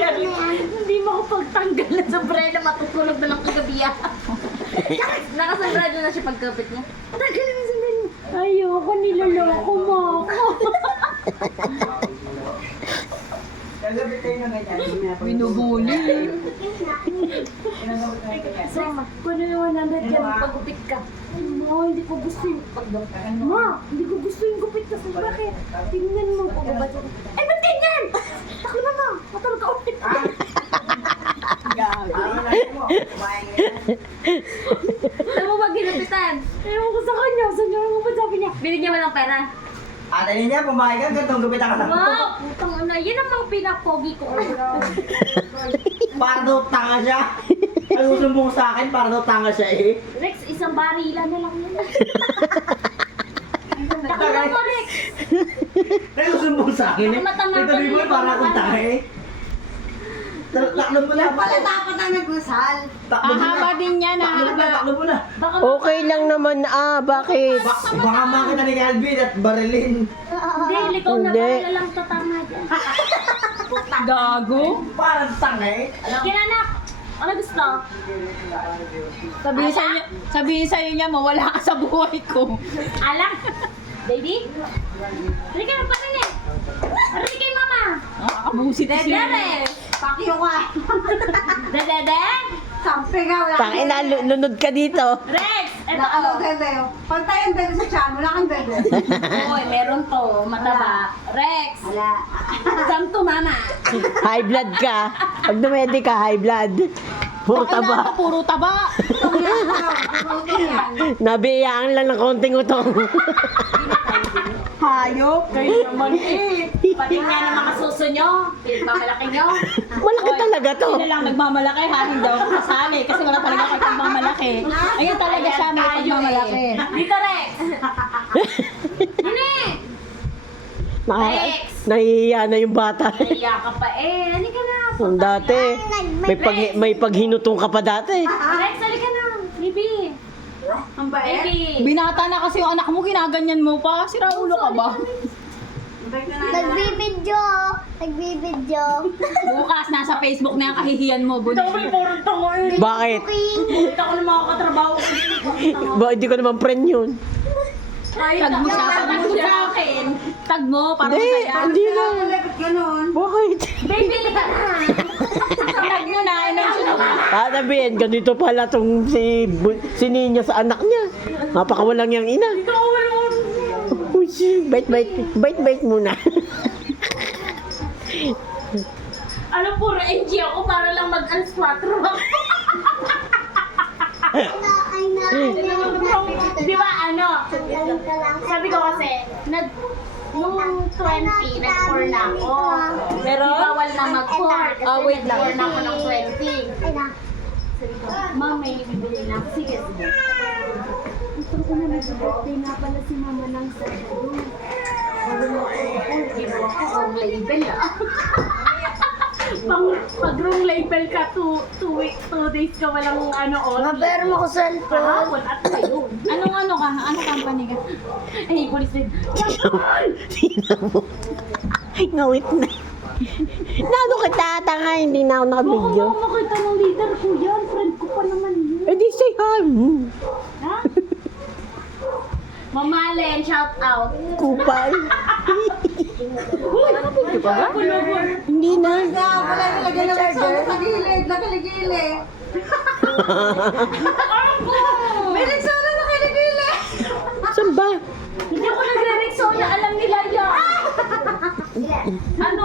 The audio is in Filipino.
Hindi mo ako pagtanggal na sombrero, matutulog na lang kagabi. Nakasombrero na siya pagkapit niya. Tanggalin mo sombrero. Ayoko, niloloko mo ako. Binubuli. Sama, kuno yung 100 yan, pagupit ka. Ma, hindi ko gusto yung pagupit. Ma, hindi ko gusto yung gupit kasi bakit? Tingnan mo, pagubad ko. Ay, ba't ganyan? Tako na ma, matulog ka ulit. Saan mo ba ginupitan? Ewan ko sa kanya, saan niya mo ba sabi niya? Binigyan mo ng pera. Ate niya, pumayag ka, gantong gupit ka lang. Wow, putang ina, yun ang mga pinapogi ko. Para daw tanga siya. Ang susumbong sa akin, para daw tanga siya eh. Rex, isang barila na lang yun. Tako na mo, Rex. Nagsusumbong sa akin eh. Mata-mata Ito di mo dito, para akong ano? tanga eh. Taklo mo na. Wala dapat na nagmasal. Taklo mo na. Ahaba din niya na. Taklo mo na, taklo mo na. Baka Okay lang naman, bakit? Baka makita ni Calvin at barilin. Hindi, likaw na Hindi. pala lang tatama dyan. Gago. Parang tanga eh. Kinanak, ano gusto? Sabihin sa'yo niya, mawala ka sa buhay ko. Alam? Baby? Hindi ka na pa rin eh. Hindi kay mama. Nakakabusit siya. Dede! Pakyo ka. Dede! Sampe ka, wala Tangina, lunod ka dito. Rex! Eto Ano, ko. bebe? Pag tayong bebe sa tiyan, wala kang bebe. Uy, meron to. Mataba. Rex! Wala. Saan to, mama? High blood ka. Pag dumedi ka, high blood. Puro taba. Puro taba. Nabiyaan lang ng konting utong. Hayop. Kayo naman eh. Pati nga ng mga suso nyo. Pinagmamalaki nyo. Malaki talaga to. Hindi na lang nagmamalaki ha, hindi ako kasali kasi wala talaga ako pagmamalaki. Ayun talaga siya, may pagmamalaki. Dito, Rex! Nene! Nahihiya na yung bata. Naiya ka pa eh. Halika na. Ang dati, may paghinutong ka pa dati. Rex, halika na. Bibi. Ang bait. Baby. Binata na kasi yung anak mo, ginaganyan mo pa. Sira ulo ka ba? Nagbibidyo! Nagbibidyo! Bukas, nasa Facebook na yung kahihiyan mo, Buni. Parang tango eh. Bakit? Kita ko ng mga katrabaho ko. Ba, hindi ko naman friend yun. Tag mo siya, tag mo siya. Tag mo, para Hindi, masaya. hindi na. Ganon. Bakit? Baby, halika na. Tag mo na, ano siya naman. Sabihin, ganito pala tong si Ninya sa anak niya. Napakawalang yang ina. Uy, bait muna. Ano, puro NG ako para lang mag-ans 4 ako. Di ba, ano? Sabi ko kasi, nung 20, nag-4 na ako. Pero, bawal na mag-4. wait lang. 4 na ako ng 20. Sabi ko, Ma'am, may bibili na ako. Sige, sige. Ito ko na nag-birthday nga pala si Mama ng Sabado. Bago mo ako, ginawa ko wrong label ah. Pag wrong label ka, 2 days ka walang ano on. Pero mo ko cellphone. Kahapon at ngayon. Anong ano ka? Anong company ka? Eh, police din. Tingnan mo. Ngawit na. Nano kita, tanga, hindi na ako Baka nakabidyo. mo makita ng leader ko yan. Friend ko pa naman yun. Eh di say hi. Ha? Mamalen, shout out. Kupal. Uy, nakapidyo pa ba? Hindi na. Wala nilagay na sa gilid, nakaligilid. May nagsara na kaligilid. Saan ba? Hindi ako nagre-rexona, alam nila yan. Ano?